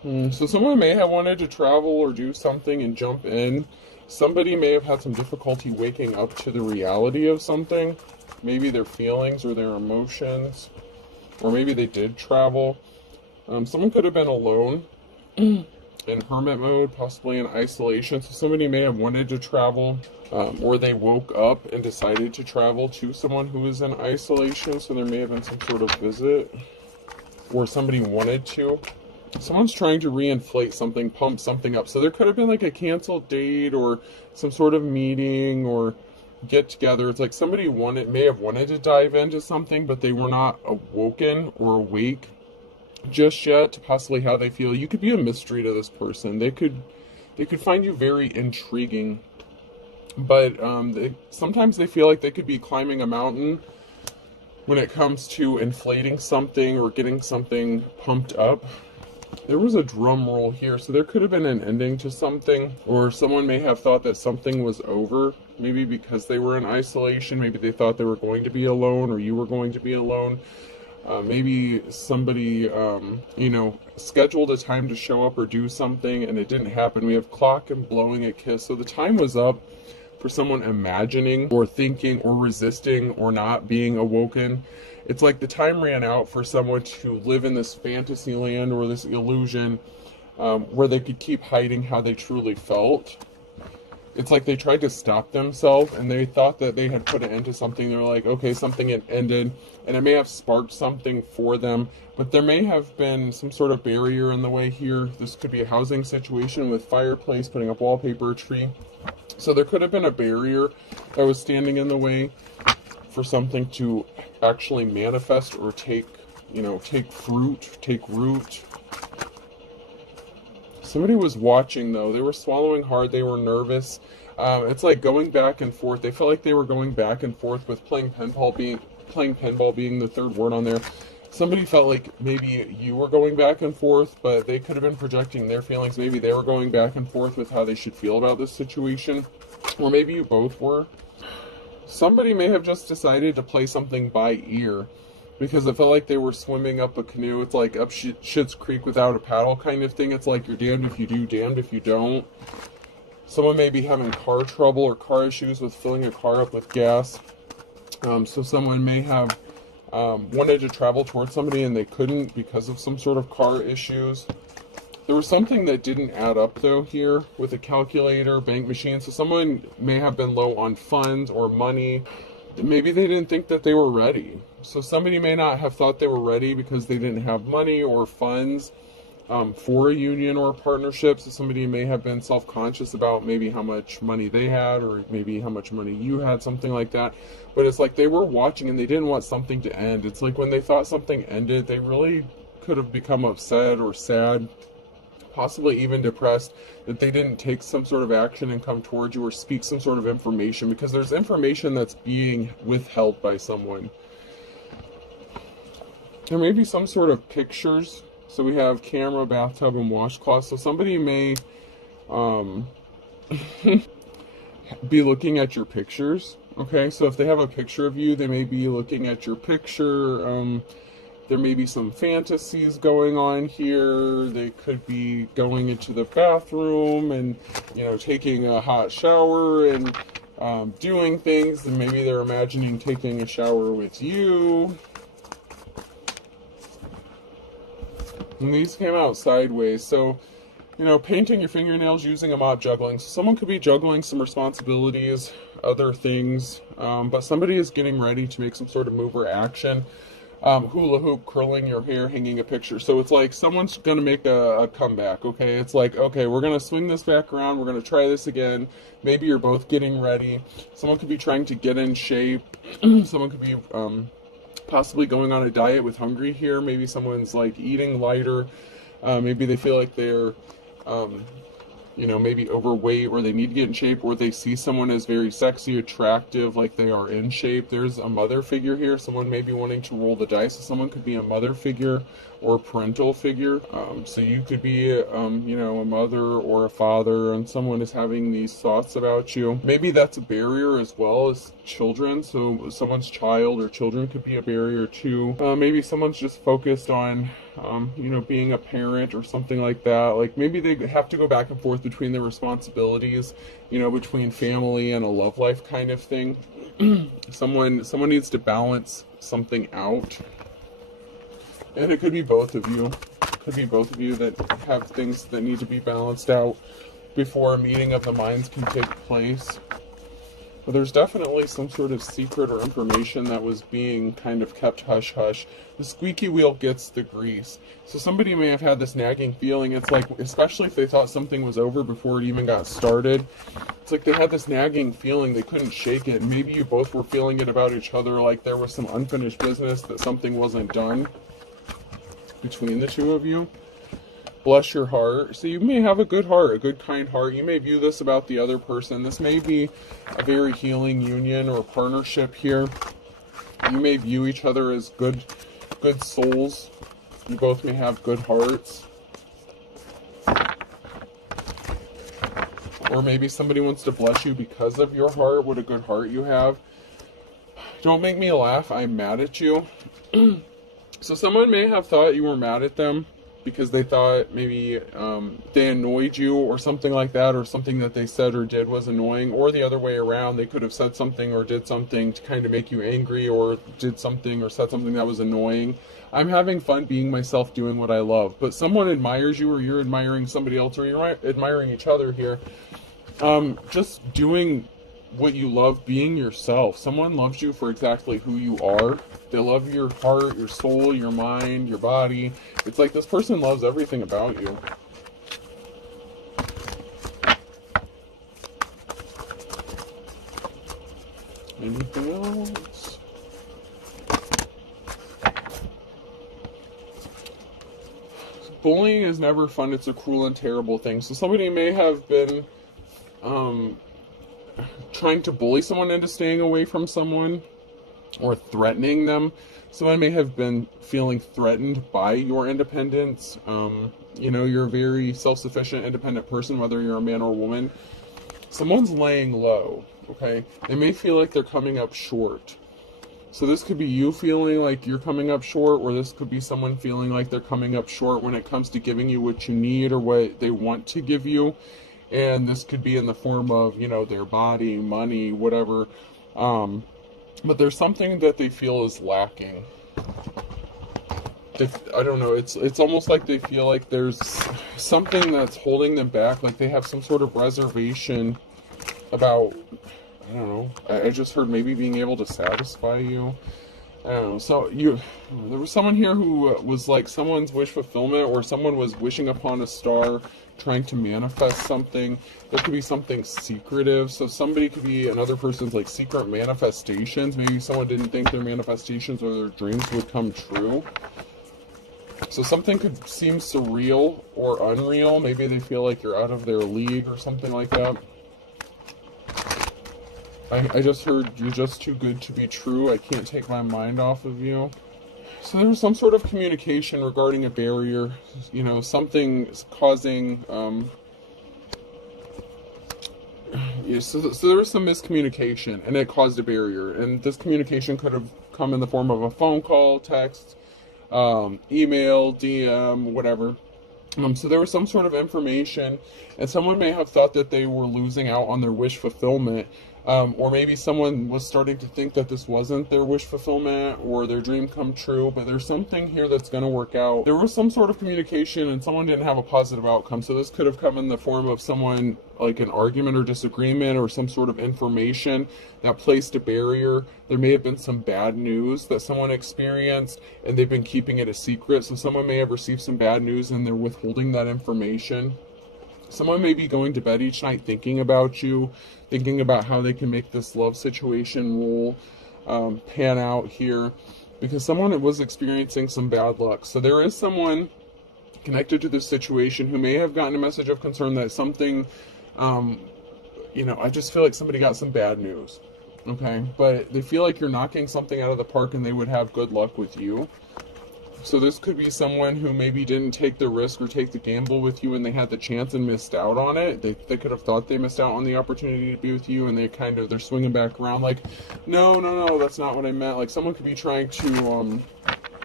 So someone may have wanted to travel or do something and jump in. Somebody may have had some difficulty waking up to the reality of something, maybe their feelings or their emotions, or maybe they did travel. Someone could have been alone in hermit mode, possibly in isolation. So somebody may have wanted to travel, or they woke up and decided to travel to someone who is in isolation. So there may have been some sort of visit, or somebody wanted to. Someone's trying to reinflate something, pump something up. So there could have been like a canceled date or some sort of meeting or get together. It's like somebody may have wanted to dive into something, but they were not awoken or awake just yet to possibly how they feel. You could be a mystery to this person. They could find you very intriguing, but sometimes they feel like they could be climbing a mountain when it comes to inflating something or getting something pumped up. There was a drum roll here, so there could have been an ending to something, or someone may have thought that something was over, maybe because they were in isolation. Maybe they thought they were going to be alone, or you were going to be alone. Maybe somebody, scheduled a time to show up or do something, and it didn't happen. We have clock and blowing a kiss, so the time was up for someone imagining or thinking or resisting or not being awoken. It's like the time ran out for someone to live in this fantasy land or this illusion where they could keep hiding how they truly felt. It's like they tried to stop themselves and they thought that they had put an end to something. They're like, okay, something had ended, and it may have sparked something for them, but there may have been some sort of barrier in the way here. This could be a housing situation with fireplace, putting up wallpaper, tree. So there could have been a barrier that was standing in the way for something to actually manifest or take fruit, take root. Somebody was watching though. They were swallowing hard. They were nervous. It's like going back and forth. They felt like they were going back and forth with playing pinball being the third word on there. Somebody felt like maybe you were going back and forth, but they could have been projecting their feelings. Maybe they were going back and forth with how they should feel about this situation, or maybe you both were. Somebody may have just decided to play something by ear because it felt like they were swimming up a canoe. It's like up Schitt's Creek without a paddle kind of thing. It's like you're damned if you do, damned if you don't. Someone may be having car trouble or car issues with filling a car up with gas. So someone may have wanted to travel towards somebody and they couldn't because of some sort of car issues. There was something that didn't add up though here with a calculator, bank machine. So someone may have been low on funds or money. Maybe they didn't think that they were ready. So somebody may not have thought they were ready because they didn't have money or funds for a union or a partnership. So somebody may have been self-conscious about maybe how much money they had or maybe how much money you had, something like that. But it's like they were watching and they didn't want something to end. It's like when they thought something ended, they really could have become upset or sad, possibly even depressed, that they didn't take some sort of action and come towards you or speak some sort of information, because there's information that's being withheld by someone. There may be some sort of pictures. So we have camera, bathtub, and washcloth. So somebody may be looking at your pictures. Okay, so if they have a picture of you, they may be looking at your picture. There may be some fantasies going on here. They could be going into the bathroom and, taking a hot shower and doing things. And maybe they're imagining taking a shower with you. And these came out sideways. So, painting your fingernails, using a mop, juggling. So someone could be juggling some responsibilities, other things, but somebody is getting ready to make some sort of move or action. Hula hoop, curling your hair, hanging a picture. So it's like someone's going to make a comeback, okay? It's like, okay, we're going to swing this back around. We're going to try this again. Maybe you're both getting ready. Someone could be trying to get in shape. Someone could be possibly going on a diet with hungry here. Maybe someone's like eating lighter. Maybe they feel like they're maybe overweight, or they need to get in shape, or they see someone as very sexy, attractive, like they are in shape. There's a mother figure here. Someone may be wanting to roll the dice. So someone could be a mother figure or parental figure. So you could be, a mother or a father, and someone is having these thoughts about you. Maybe that's a barrier as well as children. So someone's child or children could be a barrier too. Maybe someone's just focused on you know, being a parent or something like that. Like maybe they have to go back and forth between their responsibilities, you know, between family and a love life kind of thing. Someone needs to balance something out. And it could be both of you. Could be both of you that have things that need to be balanced out before a meeting of the minds can take place. But there's definitely some sort of secret or information that was being kind of kept hush-hush. The squeaky wheel gets the grease. So somebody may have had this nagging feeling. It's like, especially if they thought something was over before it even got started, it's like they had this nagging feeling, they couldn't shake it. Maybe you both were feeling it about each other, like there was some unfinished business, that something wasn't done between the two of you. Bless your heart. So you may have a good heart, a good kind heart. You may view this about the other person. This may be a very healing union or partnership here. You may view each other as good souls. You both may have good hearts. Or maybe somebody wants to bless you because of your heart, what a good heart you have. Don't make me laugh, I'm mad at you. So someone may have thought you were mad at them because they thought maybe they annoyed you or something like that, or something that they said or did was annoying, or the other way around. They could have said something or did something to kind of make you angry, or did something or said something that was annoying. I'm having fun being myself, doing what I love. But someone admires you, or you're admiring somebody else, or you're admiring each other here. Just doing what you love, being yourself. Someone loves you for exactly who you are. They love your heart, your soul, your mind, your body. It's like this person loves everything about you. Anything else? Bullying is never fun. It's a cruel and terrible thing. So somebody may have been trying to bully someone into staying away from someone, or threatening them. Someone may have been feeling threatened by your independence. You know, you're a very self-sufficient, independent person, whether you're a man or a woman. Someone's laying low, okay? They may feel like they're coming up short. So this could be you feeling like you're coming up short, or this could be someone feeling like they're coming up short when it comes to giving you what you need or what they want to give you. And this could be in the form of, you know, their body, money, whatever. But there's something that they feel is lacking. I don't know, it's almost like they feel like there's something that's holding them back, like they have some sort of reservation about, I don't know, I just heard maybe being able to satisfy you. I don't know. So there was someone here who was like someone's wish fulfillment, or someone was wishing upon a star, trying to manifest something. There could be something secretive. So somebody could be another person's like secret manifestations. Maybe someone didn't think their manifestations or their dreams would come true. So something could seem surreal or unreal. Maybe they feel like you're out of their league or something like that. I just heard you're just too good to be true. I can't take my mind off of you. So there's some sort of communication regarding a barrier. You know, something causing... so there was some miscommunication, and it caused a barrier. And this communication could have come in the form of a phone call, text, email, DM, whatever. So there was some sort of information, and someone may have thought that they were losing out on their wish fulfillment. Or maybe someone was starting to think that this wasn't their wish fulfillment or their dream come true, but there's something here that's going to work out. There was some sort of communication and someone didn't have a positive outcome. So this could have come in the form of someone, like an argument or disagreement, or some sort of information that placed a barrier. There may have been some bad news that someone experienced and they've been keeping it a secret. So someone may have received some bad news and they're withholding that information. Someone may be going to bed each night thinking about you, thinking about how they can make this love situation pan out here, because someone was experiencing some bad luck. So there is someone connected to this situation who may have gotten a message of concern that something, you know, I just feel like somebody got some bad news, okay? But they feel like you're knocking something out of the park and they would have good luck with you. So this could be someone who maybe didn't take the risk or take the gamble with you and they had the chance and missed out on it. They could have thought they missed out on the opportunity to be with you, and they're swinging back around like, no, that's not what I meant. Like someone could be trying to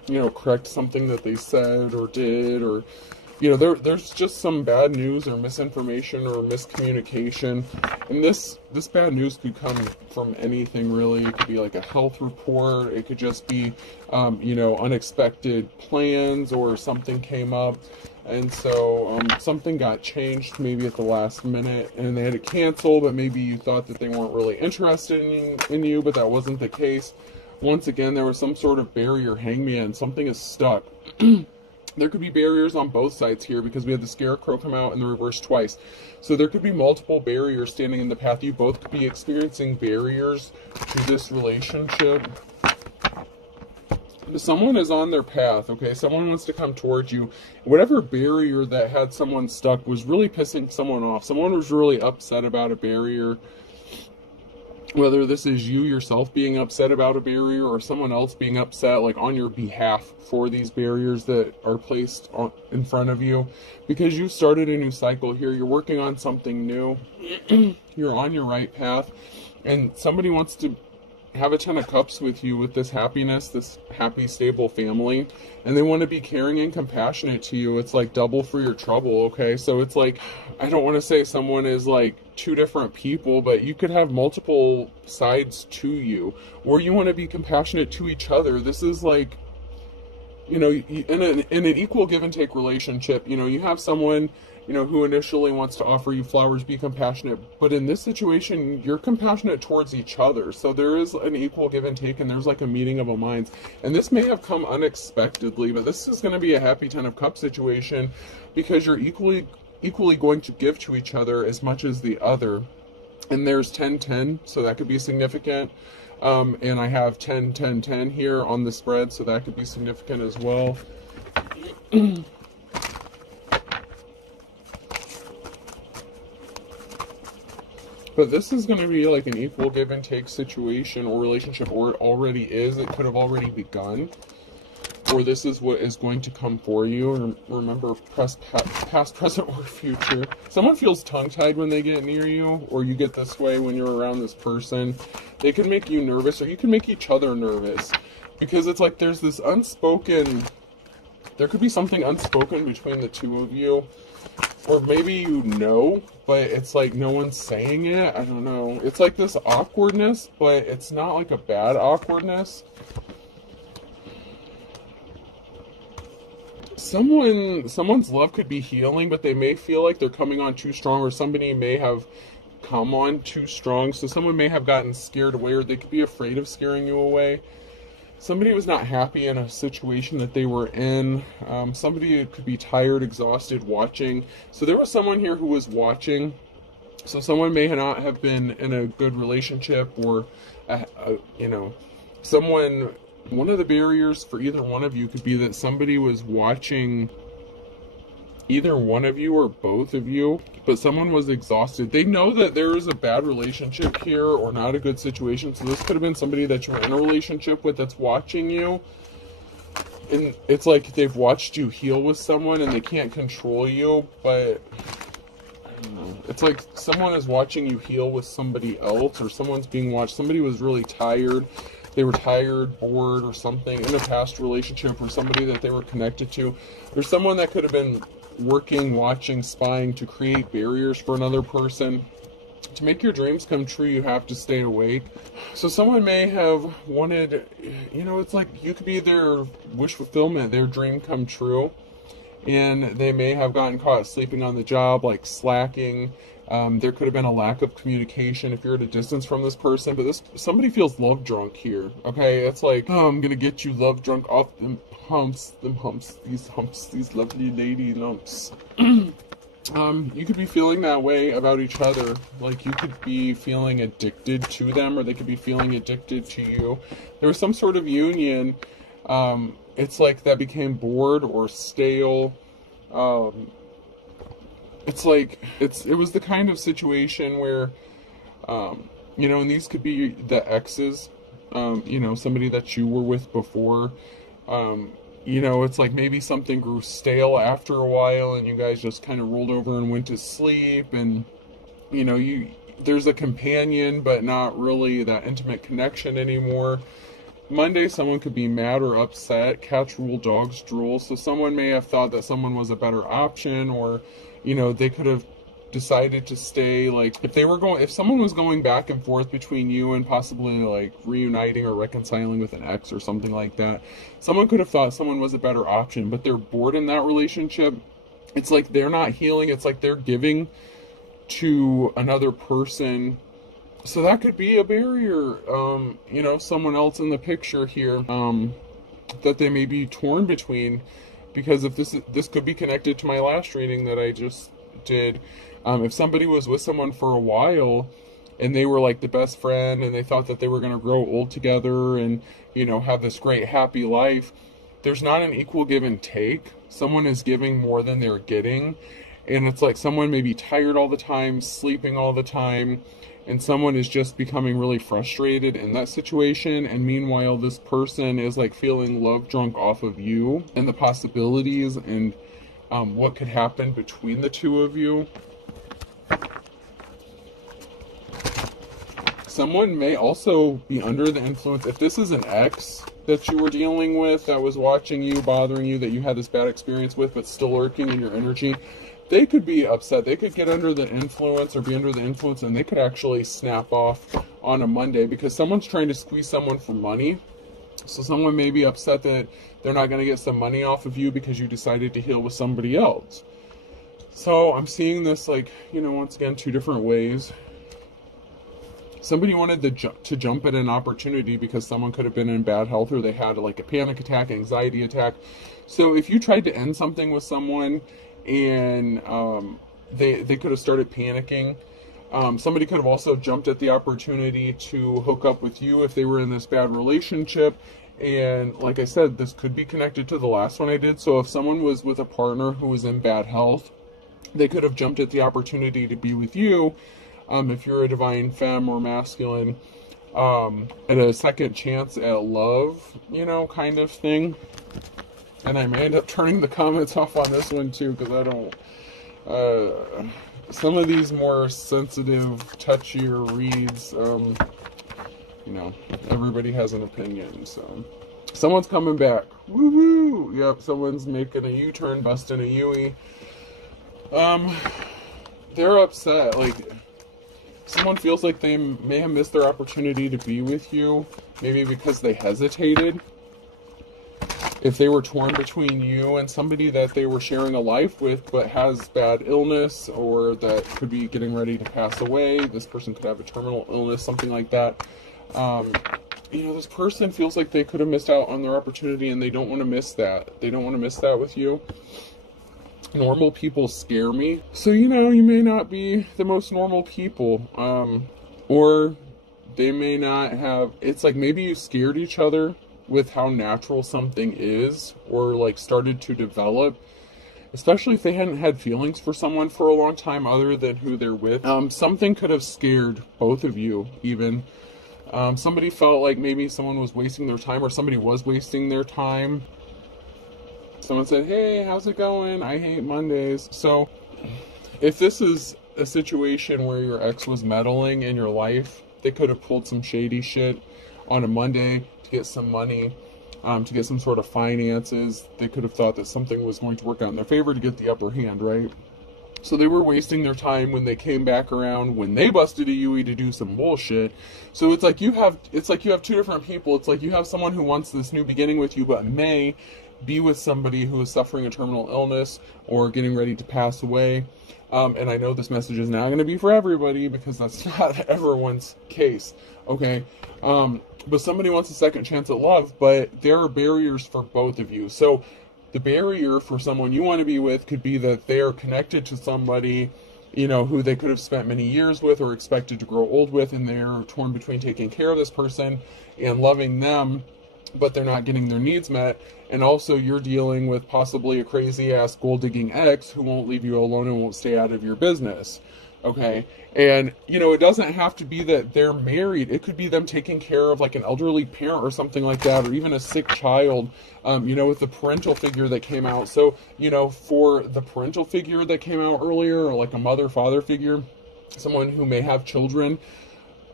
correct something that they said or did, or there's just some bad news or misinformation or miscommunication. And this bad news could come from anything, really. It could be like a health report. It could just be unexpected plans, or something came up, and so something got changed maybe at the last minute and they had to cancel, but maybe you thought that they weren't really interested in you, but that wasn't the case. Once again, there was some sort of barrier, hangman. Something is stuck. There could be barriers on both sides here, because we had the scarecrow come out in the reverse twice. So there could be multiple barriers standing in the path. You both could be experiencing barriers to this relationship. Someone is on their path, okay? Someone wants to come towards you. Whatever barrier that had someone stuck was really pissing someone off. Someone was really upset about a barrier. Whether this is you yourself being upset about a barrier, or someone else being upset like on your behalf for these barriers that are placed in front of you, because you started a new cycle here. You're working on something new. You're on your right path, and somebody wants to have a 10 of cups with you, with this happiness, this happy, stable family, and they want to be caring and compassionate to you. It's like double for your trouble, okay? So it's like, I don't want to say someone is like two different people, but you could have multiple sides to you, or you want to be compassionate to each other. This is like, in an equal give and take relationship. You have someone who initially wants to offer you flowers, be compassionate, but in this situation, you're compassionate towards each other. So there is an equal give and take, and there's like a meeting of the minds. And this may have come unexpectedly, but this is going to be a happy 10 of cups situation, because you're equally going to give to each other as much as the other. And there's 10-10, so that could be significant. And I have 10-10-10 here on the spread, so that could be significant as well. But this is going to be like an equal give and take situation or relationship, or it already is. It could have already begun, or this is what is going to come for you. Remember, past, present, or future. Someone feels tongue-tied when they get near you, or you get this way when you're around this person. They can make you nervous, or you can make each other nervous, because it's like there's this unspoken, there could be something unspoken between the two of you. Or maybe but it's like no one's saying it. I don't know. It's like this awkwardness, but it's not like a bad awkwardness. Someone's love could be healing, but they may feel like they're coming on too strong, or somebody may have come on too strong. So someone may have gotten scared away, or they could be afraid of scaring you away. Somebody was not happy in a situation that they were in. Somebody could be tired, exhausted, watching. So there was someone here who was watching. So someone may not have been in a good relationship, or, someone, one of the barriers for either one of you could be that somebody was watching either one of you or both of you, but someone was exhausted. They know that there is a bad relationship here, or not a good situation. So this could have been somebody that you're in a relationship with that's watching you. And it's like they've watched you heal with someone and they can't control you, but I don't know. It's like someone is watching you heal with somebody else, or someone's being watched. Somebody was really tired. They were tired, bored, or something in a past relationship, or somebody that they were connected to. There's someone that could have been working, watching, spying to create barriers for another person. To make your dreams come true, you have to stay awake. So someone may have wanted, it's like you could be their wish fulfillment, their dream come true. And they may have gotten caught sleeping on the job, like slacking. There could have been a lack of communication if you're at a distance from this person. But somebody feels love drunk here, okay? It's like, I'm gonna get you love drunk off them humps, these lovely lady lumps. You could be feeling that way about each other. Like you could be feeling addicted to them, or they could be feeling addicted to you. There was some sort of union. It's like that became bored or stale. It's like, it was the kind of situation where, and these could be the exes, somebody that you were with before. It's like maybe something grew stale after a while and you guys just kind of rolled over and went to sleep, and, there's a companion, but not really that intimate connection anymore. Monday, someone could be mad or upset. Cats rule, dogs drool. So someone may have thought that someone was a better option, or, they could have decided to stay. Like, if someone was going back and forth between you and possibly like reuniting or reconciling with an ex or something like that, someone could have thought someone was a better option, but they're bored in that relationship. It's like they're not healing. It's like they're giving to another person. So that could be a barrier. Someone else in the picture here, that they may be torn between, because if this could be connected to my last reading that I just did. If somebody was with someone for a while and they were like the best friend and they thought that they were going to grow old together and, have this great happy life, there's not an equal give and take. Someone is giving more than they're getting. And it's like someone may be tired all the time, sleeping all the time, and someone is just becoming really frustrated in that situation. And meanwhile, this person is like feeling love drunk off of you and the possibilities and what could happen between the two of you. Someone may also be under the influence. If this is an ex that you were dealing with, that was watching you, bothering you, that you had this bad experience with, but still lurking in your energy, they could be upset. They could get under the influence or be under the influence, and they could actually snap off on a Monday because someone's trying to squeeze someone for money. So someone may be upset that they're not going to get some money off of you because you decided to heal with somebody else. So I'm seeing this like, once again, two different ways. Somebody wanted to jump at an opportunity because someone could have been in bad health, or they had like a panic attack, anxiety attack. So if you tried to end something with someone and they could have started panicking, somebody could have also jumped at the opportunity to hook up with you if they were in this bad relationship. And like I said, this could be connected to the last one I did. So if someone was with a partner who was in bad health, they could have jumped at the opportunity to be with you. If you're a divine femme or masculine, at a second chance at love, kind of thing. And I may end up turning the comments off on this one too, because I don't, some of these more sensitive, touchier reads, everybody has an opinion. So someone's coming back. Woohoo! Yep, someone's making a U-turn, busting a Yui. They're upset. Like, someone feels like they may have missed their opportunity to be with you, maybe because they hesitated. If they were torn between you and somebody that they were sharing a life with but has bad illness, or that could be getting ready to pass away, this person could have a terminal illness, something like that. This person feels like they could have missed out on their opportunity, and they don't want to miss that. They don't want to miss that with you. Normal people scare me. So, you may not be the most normal people. Or they may not have, it's like maybe you scared each other with how natural something is, or like started to develop, especially if they hadn't had feelings for someone for a long time other than who they're with. Something could have scared both of you even. Somebody felt like maybe someone was wasting their time, or somebody was wasting their time. Someone said, hey, how's it going? I hate Mondays. So if this is a situation where your ex was meddling in your life, they could have pulled some shady shit on a Monday to get some money, to get some sort of finances. They could have thought that something was going to work out in their favor to get the upper hand, right? So they were wasting their time when they came back around, when they busted a Yui to do some bullshit. So it's like you have two different people. It's like you have someone who wants this new beginning with you, but may be with somebody who is suffering a terminal illness or getting ready to pass away. And I know this message is not going to be for everybody, because that's not everyone's case, okay? But somebody wants a second chance at love, but there are barriers for both of you. So the barrier for someone you want to be with could be that they are connected to somebody, who they could have spent many years with or expected to grow old with, and they're torn between taking care of this person and loving them, but they're not getting their needs met. And also you're dealing with possibly a crazy ass gold digging ex who won't leave you alone and won't stay out of your business. Okay. And it doesn't have to be that they're married. It could be them taking care of like an elderly parent or something like that, or even a sick child, with the parental figure that came out. So, for the parental figure that came out earlier, or like a mother, father figure, someone who may have children,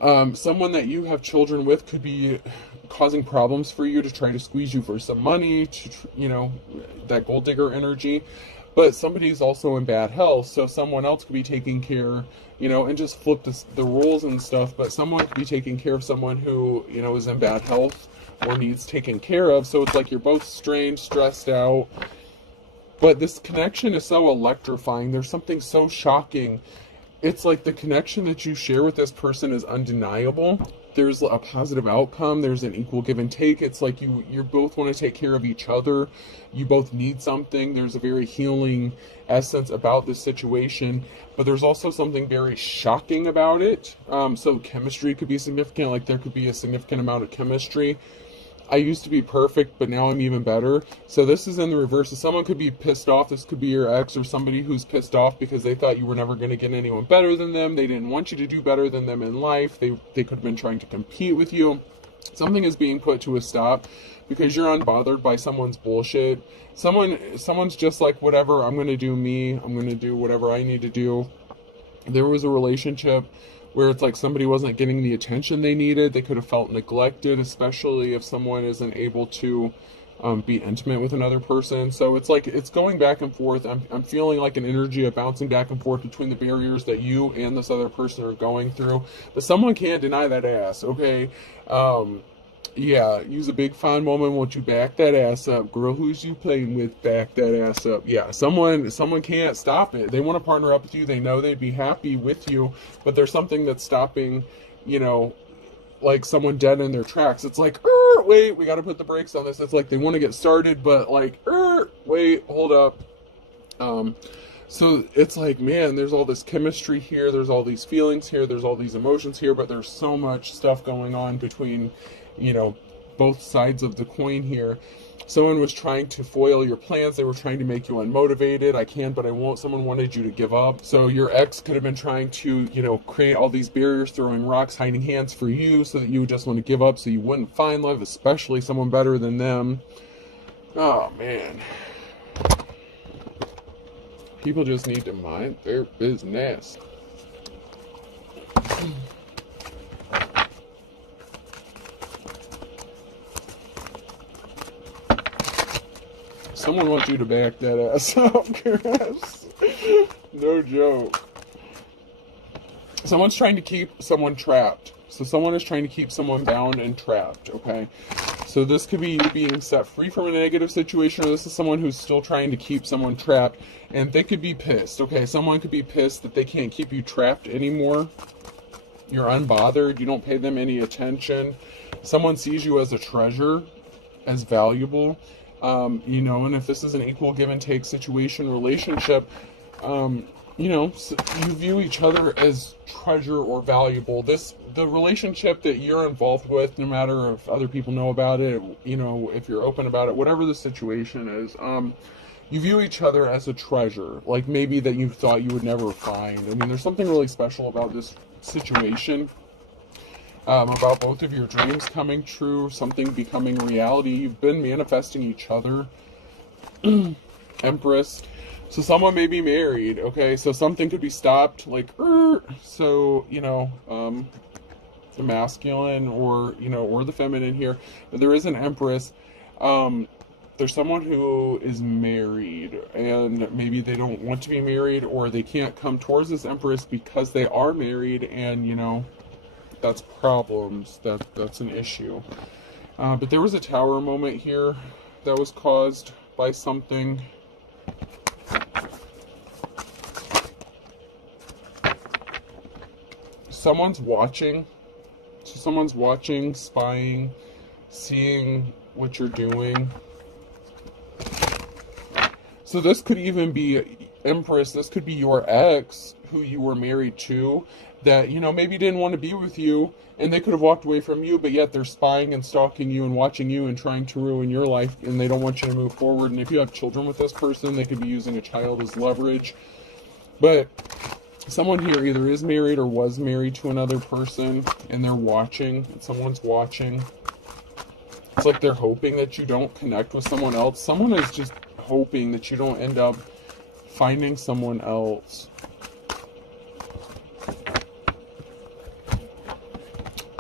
Someone that you have children with could be causing problems for you to try to squeeze you for some money, to, that gold digger energy. But somebody's also in bad health, so someone else could be taking care, and just flip the roles and stuff, but someone could be taking care of someone who, is in bad health or needs taken care of. So it's like you're both strained, stressed out. But this connection is so electrifying. There's something so shocking. It's like the connection that you share with this person is undeniable. There's a positive outcome. There's an equal give and take. It's like you both want to take care of each other. You both need something. There's a very healing essence about this situation, but there's also something very shocking about it. So chemistry could be significant. Like there could be a significant amount of chemistry. I used to be perfect, but now I'm even better. So this is in the reverse. So someone could be pissed off. This could be your ex or somebody who's pissed off because they thought you were never going to get anyone better than them. They didn't want you to do better than them in life. They could have been trying to compete with you. Something is being put to a stop because you're unbothered by someone's bullshit. Someone's just like, whatever, I'm going to do me. I'm going to do whatever I need to do. There was a relationship where it's like somebody wasn't getting the attention they needed. They could have felt neglected, especially if someone isn't able to be intimate with another person. So it's like it's going back and forth. I'm feeling like an energy of bouncing back and forth between the barriers that you and this other person are going through. But someone can't deny that ass, okay? Yeah, use a big fine woman. Won't you back that ass up? Girl, who's you playing with? Back that ass up. Yeah, someone can't stop it. They want to partner up with you. They know they'd be happy with you, but there's something that's stopping, like someone dead in their tracks. It's like, wait, we got to put the brakes on this. It's like they want to get started, but like, wait, hold up. So it's like, man, there's all this chemistry here. There's all these feelings here. There's all these emotions here, but there's so much stuff going on between, both sides of the coin here. Someone was trying to foil your plans. They were trying to make you unmotivated. I can, but I won't. Someone wanted you to give up. So your ex could have been trying to, create all these barriers, throwing rocks, hiding hands for you so that you would just want to give up so you wouldn't find love, especially someone better than them. Oh, man. People just need to mind their business. Someone wants you to back that ass up, Chris. No joke. Someone's trying to keep someone trapped. So someone is trying to keep someone bound and trapped, okay? So this could be you being set free from a negative situation, or this is someone who's still trying to keep someone trapped, and they could be pissed, okay? Someone could be pissed that they can't keep you trapped anymore. You're unbothered. You don't pay them any attention. Someone sees you as a treasure, as valuable. And if this is an equal give and take situation, relationship, you view each other as treasure or valuable. The relationship that you're involved with, no matter if other people know about it, if you're open about it, whatever the situation is, you view each other as a treasure, like maybe that you thought you would never find. I mean, there's something really special about this situation. About both of your dreams coming true, something becoming reality. You've been manifesting each other. Empress. So someone may be married, okay? So something could be stopped, like, so, the masculine or the feminine here. But there is an Empress. There's someone who is married, and maybe they don't want to be married, or they can't come towards this Empress because they are married, and, that's problems. That's an issue. But there was a tower moment here that was caused by something. Someone's watching. So someone's watching, spying, seeing what you're doing. So this could even be Empress. This could be your ex who you were married to, that, maybe didn't want to be with you, and they could have walked away from you, but yet they're spying and stalking you and watching you and trying to ruin your life, and they don't want you to move forward. And if you have children with this person, they could be using a child as leverage. But someone here either is married or was married to another person, and they're watching, and someone's watching. It's like they're hoping that you don't connect with someone else. Someone is just hoping that you don't end up finding someone else.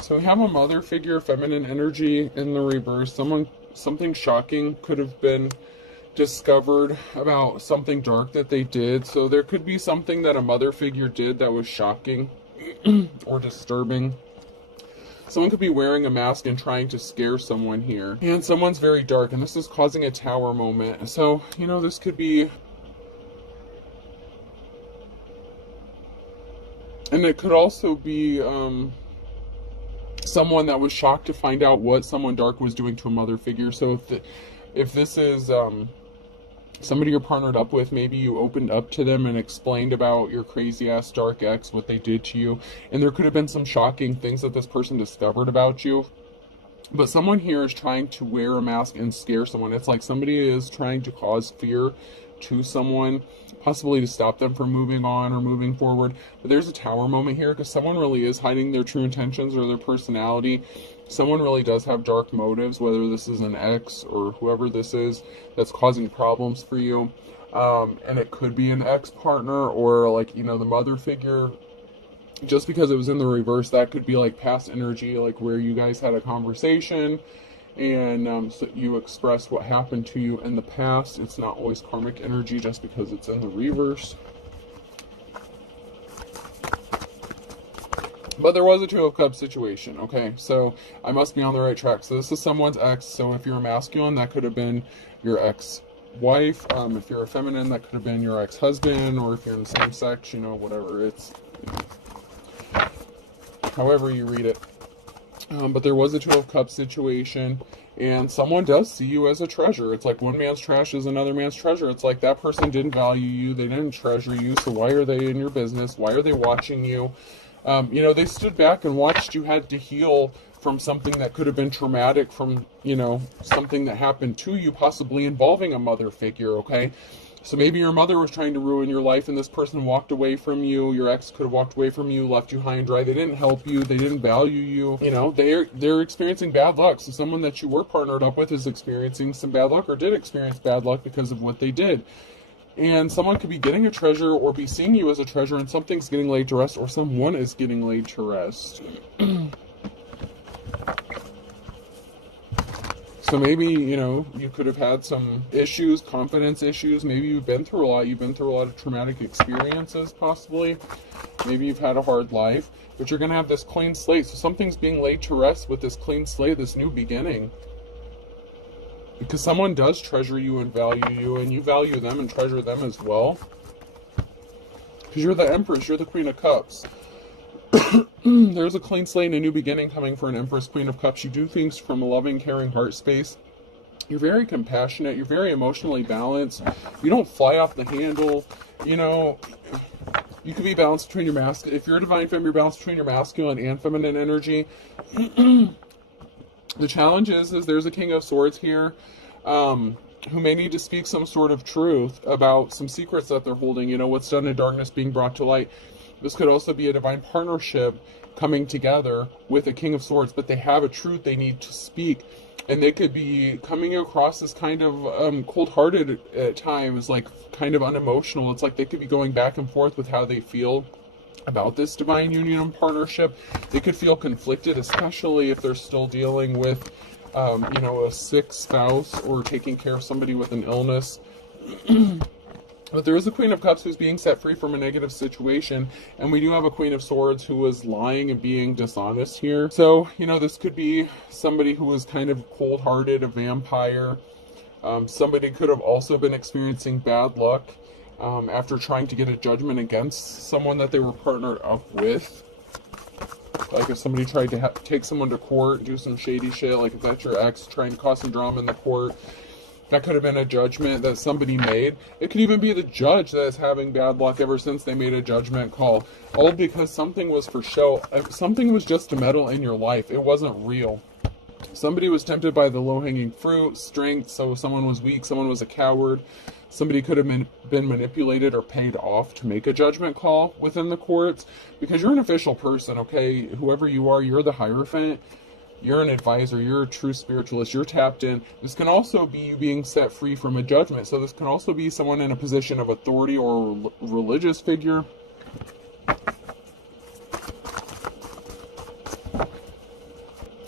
So we have a mother figure, feminine energy in the reverse. Something shocking could have been discovered about something dark that they did. So there could be something that a mother figure did that was shocking or disturbing. Someone could be wearing a mask and trying to scare someone here. And someone's very dark, and this is causing a tower moment. So, you know, this could be... And it could also be someone that was shocked to find out what someone dark was doing to a mother figure. So if this is somebody you're partnered up with, maybe you opened up to them and explained about your crazy ass dark ex, what they did to you, and there could have been some shocking things that this person discovered about you. But someone here is trying to wear a mask and scare someone. It's like somebody is trying to cause fear to someone, possibly to stop them from moving on or moving forward. But there's a tower moment here because someone really is hiding their true intentions or their personality. Someone really does have dark motives, whether this is an ex or whoever this is that's causing problems for you. And it could be an ex-partner or, like, you know, the mother figure. Just because it was in the reverse, that could be like past energy, like where you guys had a conversation and so you expressed what happened to you in the past. It's not always karmic energy just because it's in the reverse. But there was a Two of Cups situation, okay? So I must be on the right track. So this is someone's ex. So if you're a masculine, that could have been your ex-wife. If you're a feminine, that could have been your ex-husband. Or if you're in the same sex, you know, whatever. It's however you read it. But there was a Two of Cups situation, and someone does see you as a treasure. It's like one man's trash is another man's treasure. It's like that person didn't value you, they didn't treasure you, so why are they in your business? Why are they watching you? You know, they stood back and watched you had to heal from something that could have been traumatic, from, you know, something that happened to you, possibly involving a mother figure, okay? So maybe your mother was trying to ruin your life and this person walked away from you. Your ex could have walked away from you, left you high and dry. They didn't help you. They didn't value you. You know, they're experiencing bad luck. So someone that you were partnered up with is experiencing some bad luck or did experience bad luck because of what they did. And someone could be getting a treasure or be seeing you as a treasure and something's getting laid to rest or someone is getting laid to rest. So maybe, you know, you could have had some issues, confidence issues. Maybe you've been through a lot. You've been through a lot of traumatic experiences, possibly. Maybe you've had a hard life. But you're going to have this clean slate. So something's being laid to rest with this clean slate, this new beginning. Because someone does treasure you and value you, and you value them and treasure them as well. Because you're the Empress. You're the Queen of Cups. There's a clean slate and a new beginning coming for an Empress, Queen of Cups. You do things from a loving, caring heart space. You're very compassionate. You're very emotionally balanced. You don't fly off the handle. You know, you could be balanced between your masculine. If you're a divine femme, you're balanced between your masculine and feminine energy. The challenge is there's a King of Swords here who may need to speak some sort of truth about some secrets that they're holding. You know, what's done in darkness being brought to light. This could also be a divine partnership coming together with a King of Swords, but they have a truth they need to speak. And they could be coming across as kind of cold-hearted at times, like kind of unemotional. It's like they could be going back and forth with how they feel about this divine union and partnership. They could feel conflicted, especially if they're still dealing with, you know, a sick spouse or taking care of somebody with an illness. But there is a Queen of Cups who's being set free from a negative situation, and we do have a Queen of Swords who was lying and being dishonest here. So, you know, this could be somebody who was kind of cold-hearted, a vampire. Somebody could have also been experiencing bad luck after trying to get a judgment against someone that they were partnered up with. Like if somebody tried to take someone to court, do some shady shit, like if that's your ex trying to cause some drama in the court, that could have been a judgment that somebody made. It could even be the judge that is having bad luck ever since they made a judgment call. All because something was for show. Something was just to meddle in your life. It wasn't real. Somebody was tempted by the low-hanging fruit, strength, so someone was weak, someone was a coward. Somebody could have been manipulated or paid off to make a judgment call within the courts. Because you're an official person, okay? Whoever you are, you're the Hierophant. You're an advisor, you're a true spiritualist, you're tapped in. This can also be you being set free from a judgment. So this can also be someone in a position of authority or a religious figure.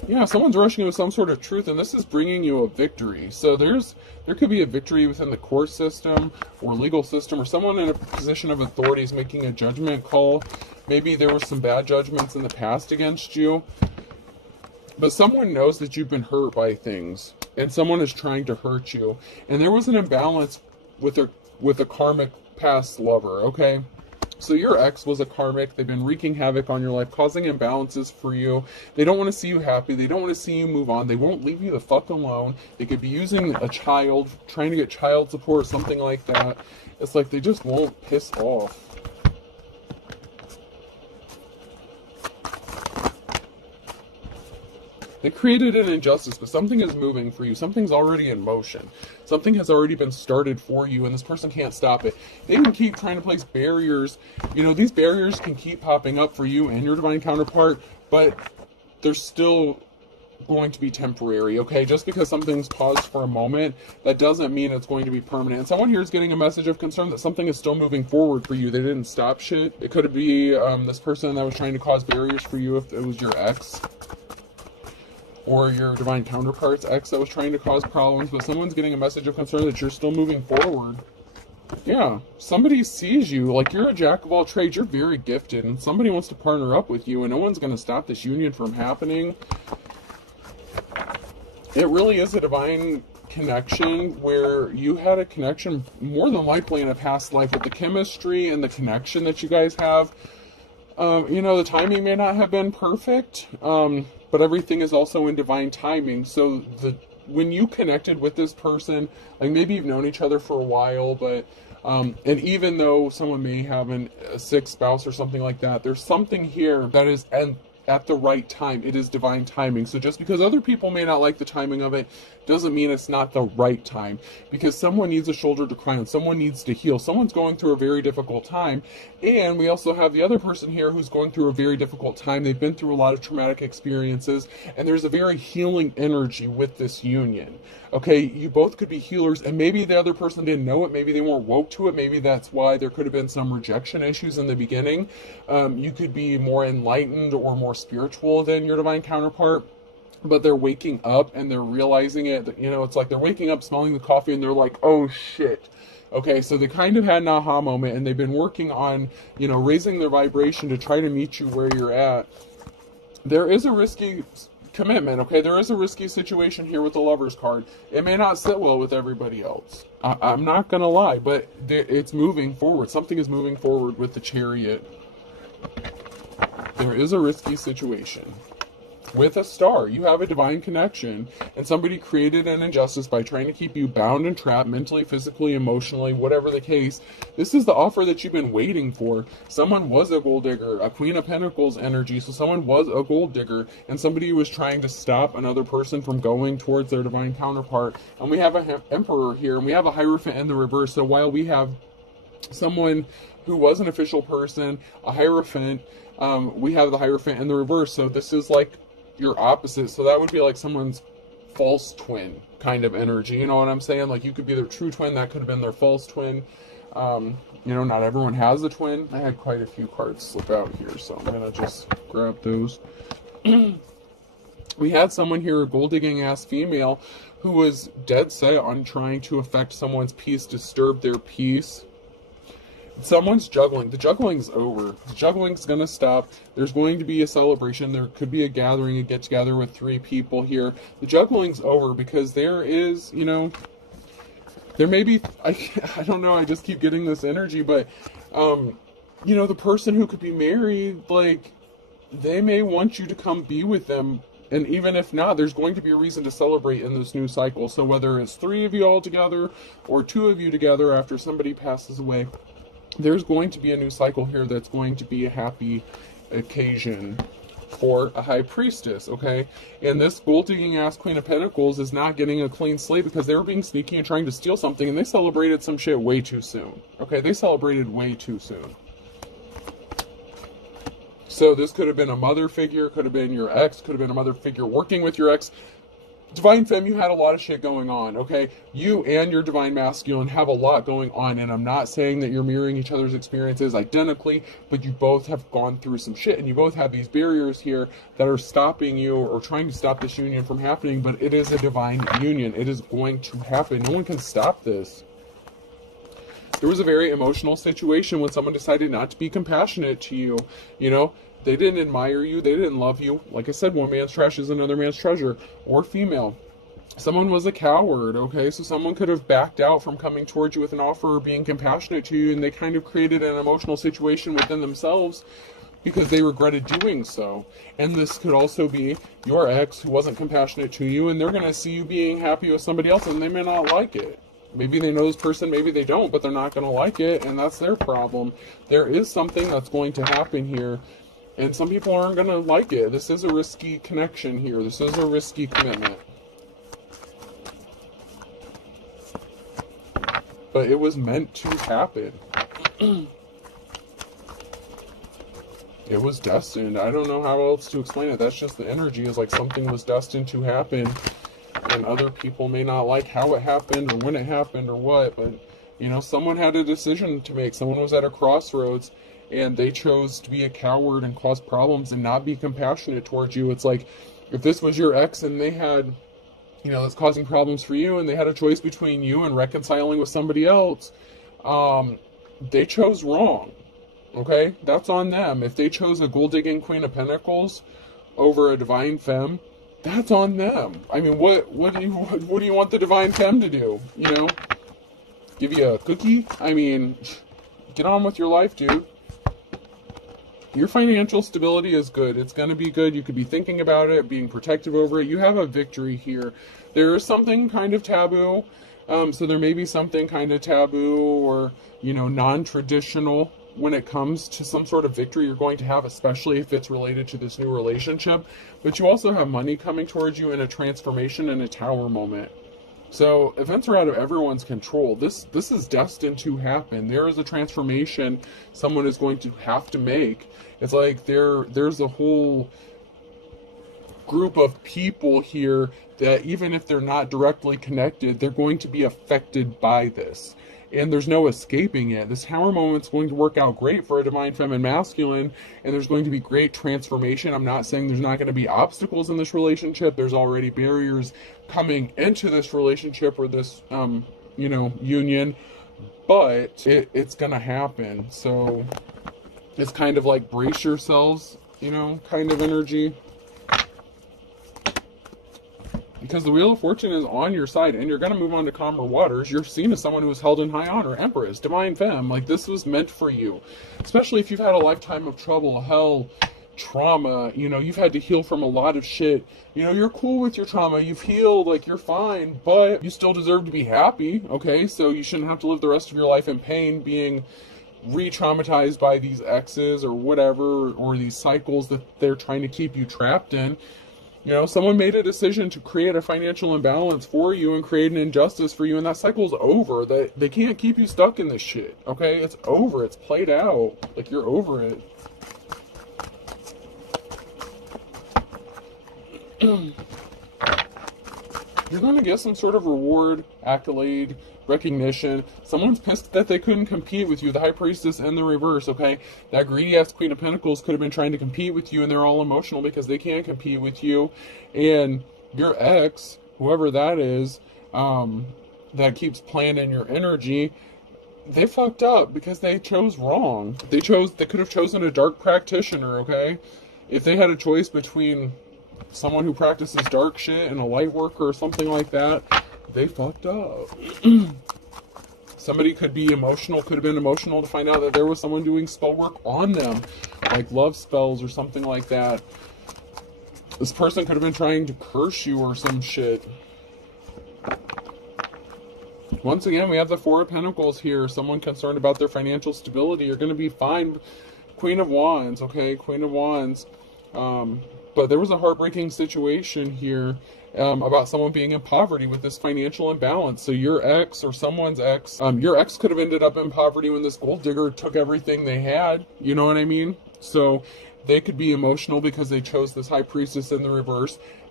Yeah, someone's rushing you with some sort of truth, and this is bringing you a victory. So there could be a victory within the court system or legal system, or someone in a position of authority is making a judgment call. Maybe there were some bad judgments in the past against you, but someone knows that you've been hurt by things, and someone is trying to hurt you. And there was an imbalance with a karmic past lover, okay? So your ex was a karmic. They've been wreaking havoc on your life, causing imbalances for you. They don't want to see you happy. They don't want to see you move on. They won't leave you the fuck alone. They could be using a child, trying to get child support, something like that. It's like they just won't piss off. They created an injustice, but something is moving for you. Something's already in motion. Something has already been started for you, and this person can't stop it. They can keep trying to place barriers. You know, these barriers can keep popping up for you and your divine counterpart, but they're still going to be temporary, okay? Just because something's paused for a moment, that doesn't mean it's going to be permanent. And someone here is getting a message of concern that something is still moving forward for you. They didn't stop shit. It could be this person that was trying to cause barriers for you if it was your ex, or your divine counterpart's ex that was trying to cause problems, but someone's getting a message of concern that you're still moving forward. Yeah, somebody sees you, like you're a jack of all trades, you're very gifted, and somebody wants to partner up with you, and no one's going to stop this union from happening. It really is a divine connection where you had a connection more than likely in a past life with the chemistry and the connection that you guys have. You know, the timing may not have been perfect, but everything is also in divine timing. So when you connected with this person, like maybe you've known each other for a while, but and even though someone may have a sick spouse or something like that, there's something here that is at the right time. It is divine timing. So just because other people may not like the timing of it doesn't mean it's not the right time, because someone needs a shoulder to cry on. Someone needs to heal. Someone's going through a very difficult time. And we also have the other person here who's going through a very difficult time. They've been through a lot of traumatic experiences, and there's a very healing energy with this union. Okay, you both could be healers, and maybe the other person didn't know it. Maybe they weren't woke to it. Maybe that's why there could have been some rejection issues in the beginning. You could be more enlightened or more spiritual than your divine counterpart, but they're waking up and they're realizing it. You know, it's like they're waking up, smelling the coffee, and they're like, oh shit. Okay, so they kind of had an aha moment, and they've been working on, you know, raising their vibration to try to meet you where you're at. There is a risky commitment, okay? There is a risky situation here with the Lover's card. It may not sit well with everybody else. I'm not going to lie, but it's moving forward. Something is moving forward with the Chariot. There is a risky situation. With a star, you have a divine connection, and somebody created an injustice by trying to keep you bound and trapped mentally, physically, emotionally, whatever the case. This is the offer that you've been waiting for. Someone was a gold digger, a Queen of Pentacles energy, so someone was a gold digger, and somebody was trying to stop another person from going towards their divine counterpart. And we have an Emperor here, and we have a Hierophant in the reverse. So while we have someone who was an official person, a Hierophant, we have the Hierophant in the reverse. So this is like your opposite. So that would be like someone's false twin kind of energy. You know what I'm saying? Like you could be their true twin. That could have been their false twin. You know, not everyone has a twin. I had quite a few cards slip out here, so I'm going to just grab those. We had someone here, a gold digging ass female, who was dead set on trying to affect someone's peace, disturb their peace. Someone's juggling. The juggling's over. The juggling's going to stop. There's going to be a celebration. There could be a gathering, a get-together with 3 people here. The juggling's over because there is, you know, there may be, I don't know, I just keep getting this energy, but, you know, the person who could be married, like, they may want you to come be with them. And even if not, there's going to be a reason to celebrate in this new cycle. So whether it's 3 of you all together or 2 of you together after somebody passes away, there's going to be a new cycle here that's going to be a happy occasion for a high priestess, okay? And this gold-digging ass Queen of Pentacles is not getting a clean slate because they were being sneaky and trying to steal something, and they celebrated some shit way too soon, okay? They celebrated way too soon. So this could have been a mother figure, could have been your ex, could have been a mother figure working with your ex. Divine Femme, you had a lot of shit going on, okay? You and your Divine Masculine have a lot going on, and I'm not saying that you're mirroring each other's experiences identically, but you both have gone through some shit, and you both have these barriers here that are stopping you or trying to stop this union from happening, but it is a divine union. It is going to happen. No one can stop this. There was a very emotional situation when someone decided not to be compassionate to you, you know? They didn't admire you. They didn't love you. Like I said, one man's trash is another man's treasure. Or female. Someone was a coward, okay? So someone could have backed out from coming towards you with an offer or being compassionate to you, and they kind of created an emotional situation within themselves because they regretted doing so. And this could also be your ex who wasn't compassionate to you, and they're going to see you being happy with somebody else, and they may not like it. Maybe they know this person, maybe they don't, but they're not going to like it, and that's their problem. There is something that's going to happen here. And some people aren't going to like it. This is a risky connection here. This is a risky commitment. But it was meant to happen. It was destined. I don't know how else to explain it. That's just the energy. Is like something was destined to happen. And other people may not like how it happened or when it happened or what. But, you know, someone had a decision to make. Someone was at a crossroads. And they chose to be a coward and cause problems and not be compassionate towards you. It's like, if this was your ex and they had, you know, that's causing problems for you, and they had a choice between you and reconciling with somebody else, they chose wrong. Okay? That's on them. If they chose a gold-digging Queen of Pentacles over a Divine Femme, that's on them. I mean, what do you want the Divine Femme to do? You know? Give you a cookie? I mean, get on with your life, dude. Your financial stability is good. It's going to be good. You could be thinking about it, being protective over it. You have a victory here. There is something kind of taboo. So there may be something kind of taboo or, you know, non-traditional when it comes to some sort of victory you're going to have, especially if it's related to this new relationship. But you also have money coming towards you in a transformation and a tower moment. So events are out of everyone's control. This is destined to happen. There is a transformation someone is going to have to make. It's like there's a whole group of people here that even if they're not directly connected, they're going to be affected by this. And there's no escaping it. This tower moment's going to work out great for a Divine Feminine Masculine, and there's going to be great transformation. I'm not saying there's not going to be obstacles in this relationship. There's already barriers coming into this relationship or this, you know, union, but it's going to happen. So it's kind of like brace yourselves, you know, kind of energy. Because the Wheel of Fortune is on your side, and you're going to move on to calmer waters. You're seen as someone who is held in high honor. Empress, Divine Femme, like this was meant for you. Especially if you've had a lifetime of trouble, hell, trauma, you know, you've had to heal from a lot of shit. You know, you're cool with your trauma, you've healed, like you're fine, but you still deserve to be happy, okay? So you shouldn't have to live the rest of your life in pain, being re-traumatized by these exes or whatever, or these cycles that they're trying to keep you trapped in. You know, someone made a decision to create a financial imbalance for you and create an injustice for you, and that cycle's over. They can't keep you stuck in this shit, okay? It's over. It's played out. Like, you're over it. You're going to get some sort of reward, accolade, recognition. Someone's pissed that they couldn't compete with you. The High Priestess and the reverse, okay? That greedy-ass Queen of Pentacles could have been trying to compete with you, and they're all emotional because they can't compete with you. And your ex, whoever that is, that keeps playing in your energy, they fucked up because they chose wrong. They could have chosen a dark practitioner, okay? If they had a choice between someone who practices dark shit and a light worker or something like that, they fucked up. Somebody could be emotional, could have been emotional to find out that there was someone doing spell work on them, like love spells or something like that. This person could have been trying to curse you or some shit. Once again, we have the Four of Pentacles here. Someone concerned about their financial stability. You're going to be fine. Queen of Wands, okay? Queen of Wands. But there was a heartbreaking situation here about someone being in poverty with this financial imbalance. So your ex or someone's ex, your ex could have ended up in poverty when this gold digger took everything they had. You know what I mean? So they could be emotional because they chose this High Priestess in the reverse.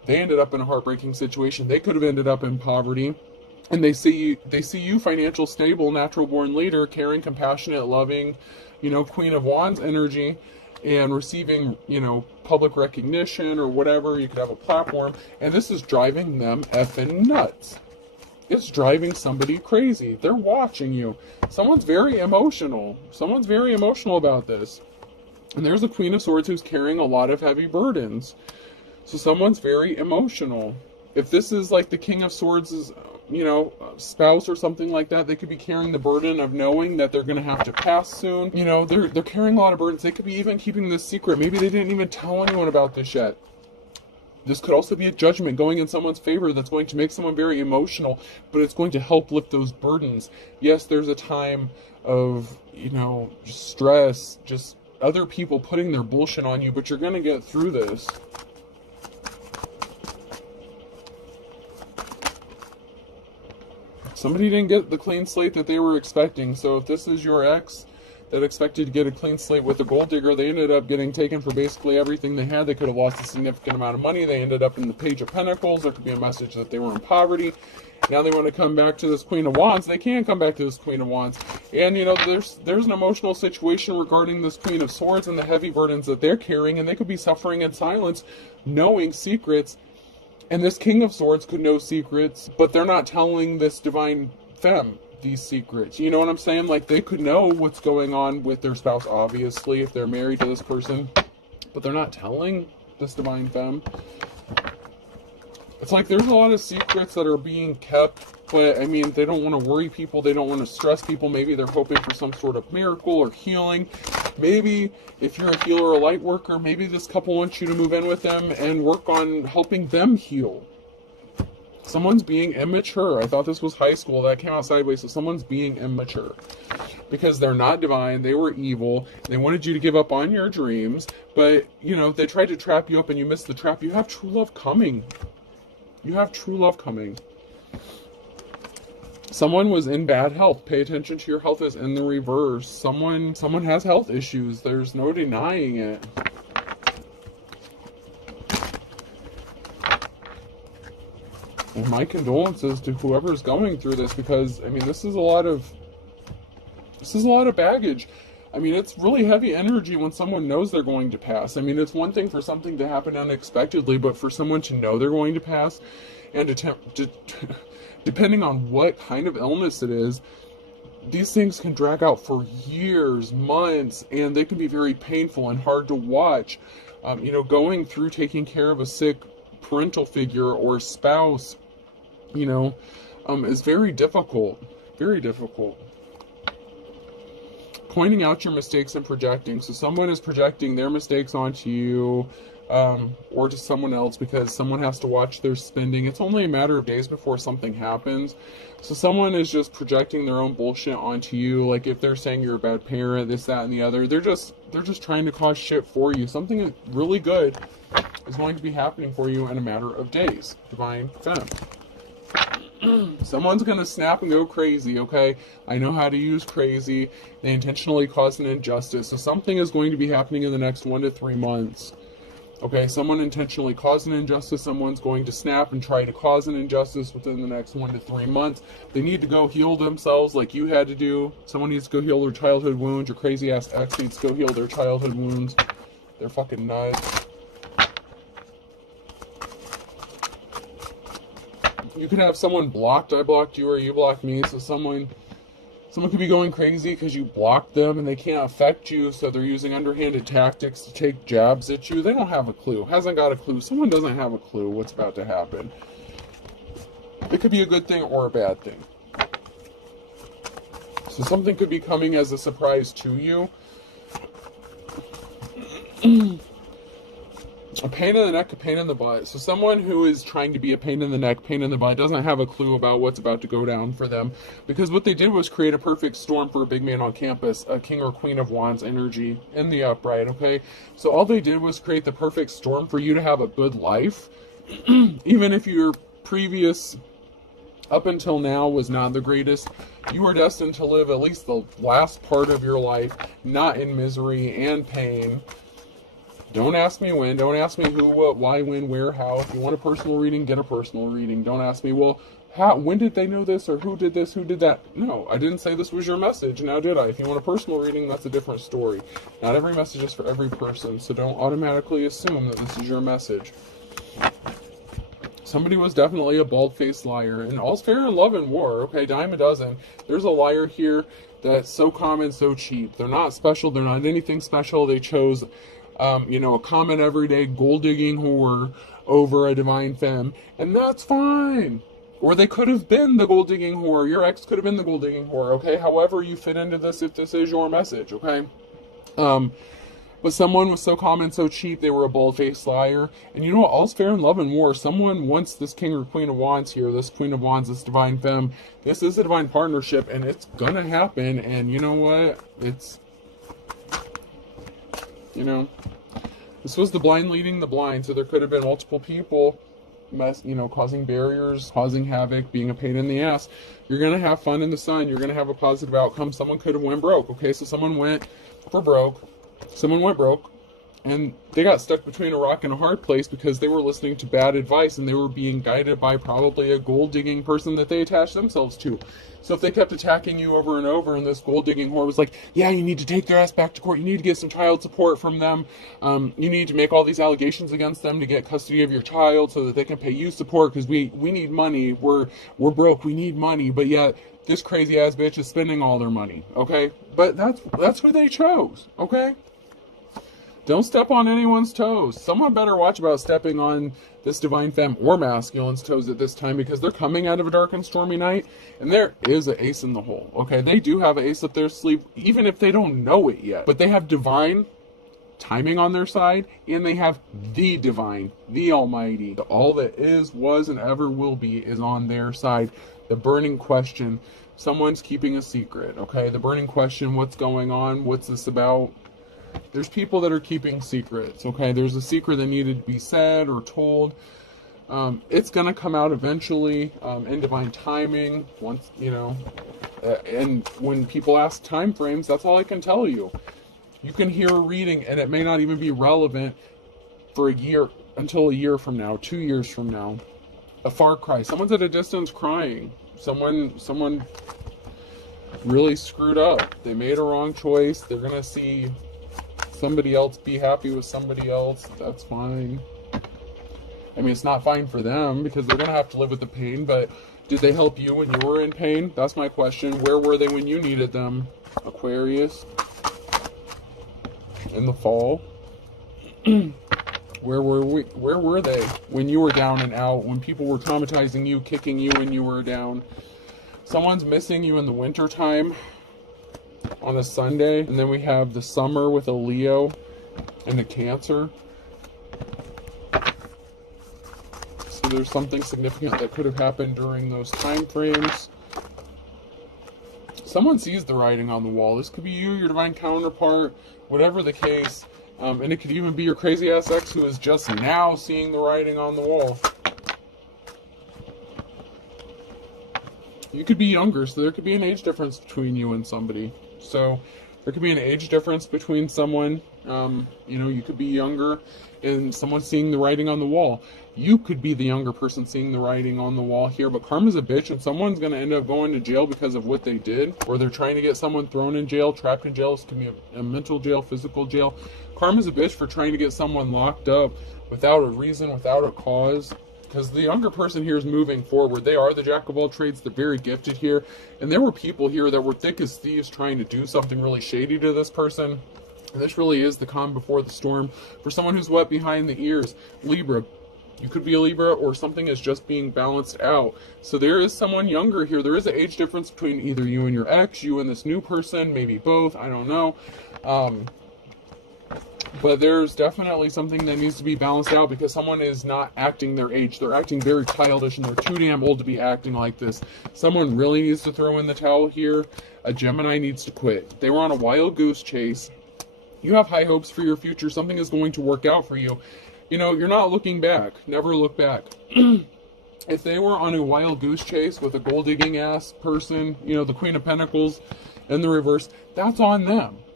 They ended up in a heartbreaking situation. They could have ended up in poverty. And they see you financial, stable, natural born leader, caring, compassionate, loving, Queen of Wands energy, and receiving, public recognition or whatever. You could have a platform, and this is driving them effing nuts. It's driving somebody crazy. They're watching you. Someone's very emotional. Someone's very emotional about this. And there's a Queen of Swords who's carrying a lot of heavy burdens. So someone's very emotional. If this is like the King of Swords' spouse or something like that, they could be carrying the burden of knowing that they're going to have to pass soon. They're carrying a lot of burdens. They could be even keeping this secret. Maybe they didn't even tell anyone about this yet. This could also be a judgment going in someone's favor that's going to make someone very emotional, but it's going to help lift those burdens. Yes, there's a time of, just stress, just other people putting their bullshit on you, but you're going to get through this. Somebody didn't get the clean slate that they were expecting. So if this is your ex that expected to get a clean slate with a gold digger, they ended up getting taken for basically everything they had. They could have lost a significant amount of money. They ended up in the Page of Pentacles. There could be a message that they were in poverty. Now they want to come back to this Queen of Wands. They can't come back to this Queen of Wands. And, there's an emotional situation regarding this Queen of Swords and the heavy burdens that they're carrying. And they could be suffering in silence, knowing secrets. And this King of Swords could know secrets, but they're not telling this divine femme these secrets. You know what I'm saying? Like, they could know what's going on with their spouse, obviously, if they're married to this person, but they're not telling this divine femme. It's like there's a lot of secrets that are being kept, but they don't want to worry people. They don't want to stress people. Maybe they're hoping for some sort of miracle or healing. Maybe if you're a healer or a light worker, maybe this couple wants you to move in with them and work on helping them heal. Someone's being immature. I thought this was high school. That came out sideways. So someone's being immature because they're not divine. They were evil. They wanted you to give up on your dreams, but they tried to trap you up and you missed the trap. You have true love coming. You have true love coming. Someone was in bad health. Pay attention to your health is in the reverse. Someone has health issues. There's no denying it. And my condolences to whoever's going through this, because this is a lot of baggage. It's really heavy energy when someone knows they're going to pass. It's one thing for something to happen unexpectedly, but for someone to know they're going to pass and depending on what kind of illness it is, these things can drag out for years, months, and they can be very painful and hard to watch. Going through taking care of a sick parental figure or spouse, is very difficult. Very difficult. Pointing out your mistakes and projecting. So someone is projecting their mistakes onto you, or to someone else, because someone has to watch their spending. It's only a matter of days before something happens. So someone is just projecting their own bullshit onto you. Like if they're saying you're a bad parent, this, that, and the other, they're just trying to cause shit for you. Something really good is going to be happening for you in a matter of days. Divine Femme. Someone's going to snap and go crazy, okay? I know how to use crazy. They intentionally cause an injustice. So something is going to be happening in the next 1 to 3 months. Okay, someone intentionally caused an injustice. Someone's going to snap and try to cause an injustice within the next 1 to 3 months. They need to go heal themselves like you had to do. Someone needs to go heal their childhood wounds. Your crazy-ass ex needs to go heal their childhood wounds. They're fucking nuts. You could have someone blocked. I blocked you or you blocked me. So someone could be going crazy because you blocked them and they can't affect you. So they're using underhanded tactics to take jabs at you. They don't have a clue. Hasn't got a clue. Someone doesn't have a clue what's about to happen. It could be a good thing or a bad thing. So something could be coming as a surprise to you. A pain in the neck, a pain in the butt. So someone who is trying to be a pain in the neck, pain in the butt, doesn't have a clue about what's about to go down for them. Because what they did was create a perfect storm for a big man on campus, a King or Queen of Wands energy in the upright, okay? So all they did was create the perfect storm for you to have a good life. Even if your previous, up until now, was not the greatest, you are destined to live at least the last part of your life not in misery and pain. Don't ask me when. Don't ask me who, what, why, when, where, how. If you want a personal reading, get a personal reading. Don't ask me, well, how, when did they know this, or who did this, who did that? No, I didn't say this was your message, now did I? If you want a personal reading, that's a different story. Not every message is for every person, so don't automatically assume that this is your message. Somebody was definitely a bald-faced liar, and all's fair in love and war, okay, dime a dozen. There's a liar here that's so common, so cheap. They're not special, they're not anything special. They chose, a common everyday gold-digging whore over a divine femme, and that's fine. Or they could have been the gold-digging whore. Your ex could have been the gold-digging whore, okay? However you fit into this, if this is your message, okay? But someone was so common, so cheap, they were a bald-faced liar. And you know what? All's fair in love and war. Someone wants this King or Queen of Wands here, this Queen of Wands, this divine femme. This is a divine partnership, and it's gonna happen. And you know what? It's, this was the blind leading the blind. So there could have been multiple people causing barriers, causing havoc, being a pain in the ass. You're going to have fun in the sun. You're going to have a positive outcome. Someone could have went broke, okay? So someone went broke, and they got stuck between a rock and a hard place because they were listening to bad advice, and they were being guided by probably a gold-digging person that they attached themselves to. So if they kept attacking you over and over, and this gold-digging whore was like, yeah, you need to take their ass back to court, you need to get some child support from them, you need to make all these allegations against them to get custody of your child so that they can pay you support, because we need money, we're broke, we need money, but yet this crazy-ass bitch is spending all their money, okay? But that's who they chose, okay? Don't step on anyone's toes. Someone better watch about stepping on this divine femme or masculine's toes at this time, because they're coming out of a dark and stormy night, and there is an ace in the hole, okay? They do have an ace up their sleeve, even if they don't know it yet. But they have divine timing on their side, and they have the divine, the almighty. All that is, was, and ever will be is on their side. The burning question, someone's keeping a secret, okay? The burning question, what's going on? What's this about? There's people that are keeping secrets, okay? There's a secret that needed to be said or told. It's going to come out eventually in divine timing. Once, and when people ask time frames, that's all I can tell you. You can hear a reading, and it may not even be relevant for a year, until a year from now, 2 years from now. A far cry. Someone's at a distance crying. Someone really screwed up. They made a wrong choice. They're going to see somebody else be happy with somebody else. That's fine. I mean, it's not fine for them because they're going to have to live with the pain, but did they help you when you were in pain? That's my question. Where were they when you needed them? Aquarius. In the fall. Where were they when you were down and out, when people were traumatizing you, kicking you when you were down? Someone's missing you in the winter time on a Sunday, and then we have the summer with a Leo and a Cancer. So there's something significant that could have happened during those time frames. Someone sees the writing on the wall. This could be you, your divine counterpart, whatever the case. And it could even be your crazy ass ex who is just now seeing the writing on the wall. You could be younger, so there could be an age difference between you and somebody. So there could be an age difference between someone, you could be younger and someone seeing the writing on the wall. You could be the younger person seeing the writing on the wall here, but karma's a bitch, and someone's going to end up going to jail because of what they did, or they're trying to get someone thrown in jail, trapped in jail. This can be a mental jail, physical jail. Karma's a bitch for trying to get someone locked up without a reason, without a cause. Because the younger person here is moving forward. They are the jack of all trades. They're very gifted here. And there were people here that were thick as thieves trying to do something really shady to this person. And this really is the calm before the storm. For someone who's wet behind the ears, Libra. You could be a Libra, or something is just being balanced out. So there is someone younger here. There is an age difference between either you and your ex, you and this new person, maybe both. I don't know. But there's definitely something that needs to be balanced out because someone is not acting their age. They're acting very childish, and they're too damn old to be acting like this. Someone really needs to throw in the towel here. A Gemini needs to quit. They were on a wild goose chase. You have high hopes for your future. Something is going to work out for you. You're not looking back. Never look back. If they were on a wild goose chase with a gold digging ass person, the Queen of Pentacles in the reverse, that's on them.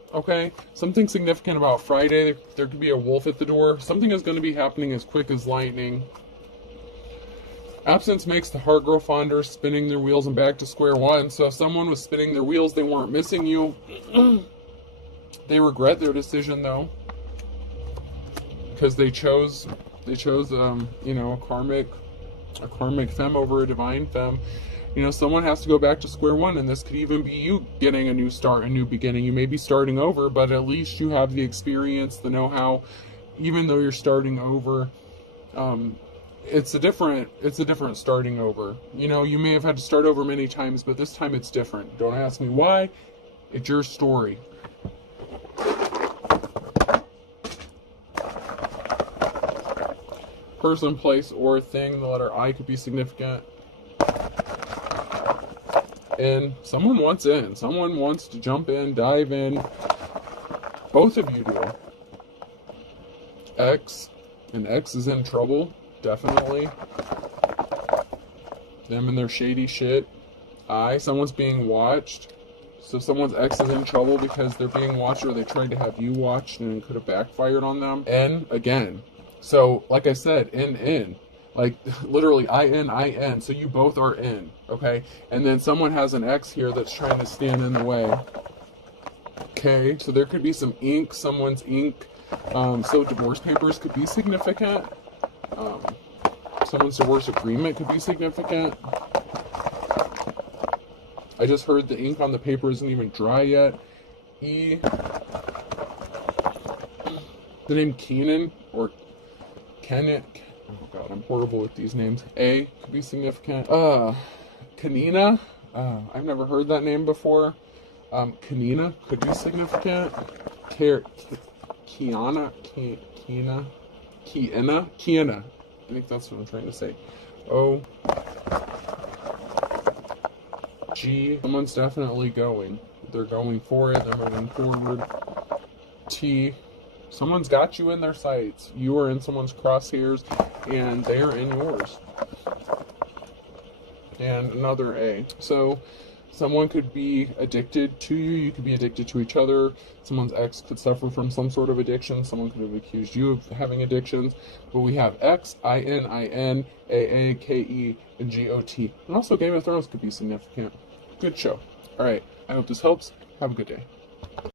Okay, something significant about Friday. There could be a wolf at the door. Something is going to be happening as quick as lightning. Absence makes the heart grow fonder, spinning their wheels and back to square one. So if someone was spinning their wheels, they weren't missing you. They regret their decision though, because they chose you know, a karmic femme over a divine femme. You know, someone has to go back to square one, and this could even be you getting a new start, a new beginning. You may be starting over, but at least you have the experience, the know-how. Even though you're starting over, it's a different starting over. You know, you may have had to start over many times, but this time it's different. Don't ask me why. It's your story. Person, place, or thing. The letter I could be significant. And someone wants in. Someone wants to jump in, dive in. Both of you do. X. And X is in trouble. Definitely. Them and their shady shit. I. Someone's being watched. So someone's ex is in trouble because they're being watched, or they tried to have you watched and it could have backfired on them. N. Again. So, like I said, in. Like, literally, I-N. So you both are in, okay? And then someone has an X here that's trying to stand in the way. Okay, so there could be some ink, someone's ink. So divorce papers could be significant. Someone's divorce agreement could be significant. I just heard the ink on the paper isn't even dry yet. E. The name Keenan, or Kenneth. Oh god, I'm horrible with these names. A could be significant. Kanina. I've never heard that name before. Kanina could be significant. Kiana. I think that's what I'm trying to say. O. G. Someone's definitely going. They're going for it. They're moving forward. T. Someone's got you in their sights. You are in someone's crosshairs, and they are in yours. And another A. So, someone could be addicted to you. You could be addicted to each other. Someone's ex could suffer from some sort of addiction. Someone could have accused you of having addictions. But we have X, I-N, A-A, K-E, and G-O-T. And also Game of Thrones could be significant. Good show. Alright, I hope this helps. Have a good day.